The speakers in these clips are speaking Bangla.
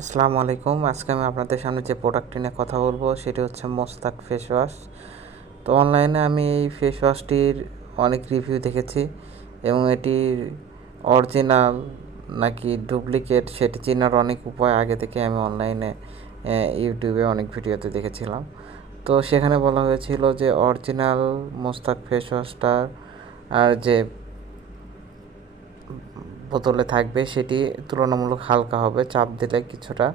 আসসালামু আলাইকুম। আজকে আমি আপনাদের সামনে যে প্রোডাক্টটি নিয়ে কথা বলবো সেটি হচ্ছে মোস্তাক ফেস ওয়াশ। তো অনলাইনে আমি এই ফেস ওয়াশটির অনেক রিভিউ দেখেছি এবং এটির অরিজিনাল নাকি ডুপ্লিকেট সেটি চেনার অনেক উপায় আগে থেকে আমি অনলাইনে ইউটিউবে অনেক ভিডিওতে দেখেছিলাম। তো সেখানে বলা হয়েছিল যে অরিজিনাল মোস্তাক ফেস ওয়াশটার আর যে বোতলে থাকবে সেটি তুলনামূলক হালকা হবে, চাপ দিলে কিছুটা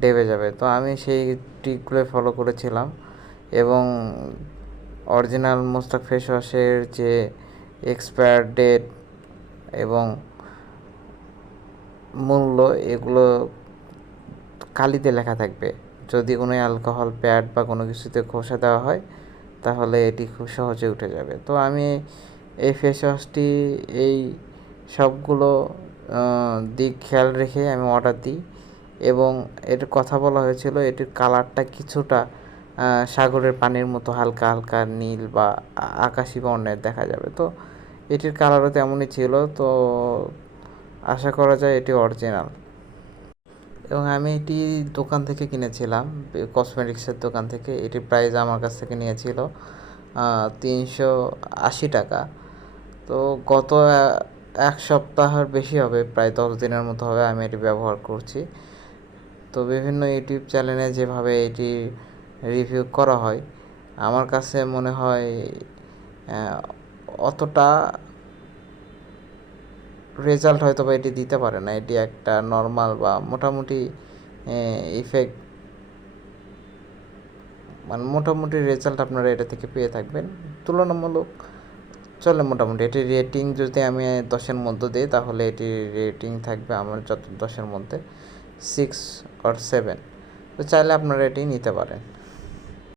ডেবে যাবে। তো আমি সেই ট্রিকগুলো ফলো করেছিলাম এবং অরিজিনাল মোস্তাক ফেস ওয়াশের যে এক্সপায়ার ডেট এবং মূল্য এগুলো কালিতে লেখা থাকবে। যদি কোনো অ্যালকোহল প্যাড বা কোনো কিছুতে ঘষে দেওয়া হয় তাহলে এটি খুব সহজে উঠে যাবে। তো আমি এই ফেস ওয়াশটি এই সবগুলো দিক খেয়াল রেখে আমি অর্ডার দিই এবং এর কথা বলা হয়েছিল এটির কালারটা কিছুটা সাগরের পানির মতো হালকা হালকা নীল বা আকাশি বর্ণের দেখা যাবে। তো এটির কালারও তেমনই ছিল। তো আশা করা যায় এটি অরিজিনাল এবং আমি এটি দোকান থেকে কিনেছিলাম, কসমেটিক্সের দোকান থেকে। এটির প্রাইস আমার কাছ থেকে নিয়েছিল 380 টাকা। তো গত এক সপ্তাহের বেশি হবে, প্রায় 10 দিনের মতো হবে আমি এটি ব্যবহার করছি। তো বিভিন্ন ইউটিউব চ্যানেলে যেভাবে এটি রিভিউ করা হয় আমার কাছে মনে হয় অতটা রেজাল্ট হয়তো বা এটি দিতে পারে না। এটি একটা নর্মাল বা মোটামুটি ইফেক্ট, মানে মোটামুটি রেজাল্ট আপনারা এটা থেকে পেয়ে থাকবেন। তুলনামূলক চলে মোটামুটি। এটির রেটিং যদি আমি 10-এর মধ্যে দিই তাহলে এটির রেটিং থাকবে আমার যত 10-এর মধ্যে 6 or 7। তো চাইলে আপনারা এটি নিতে পারেন।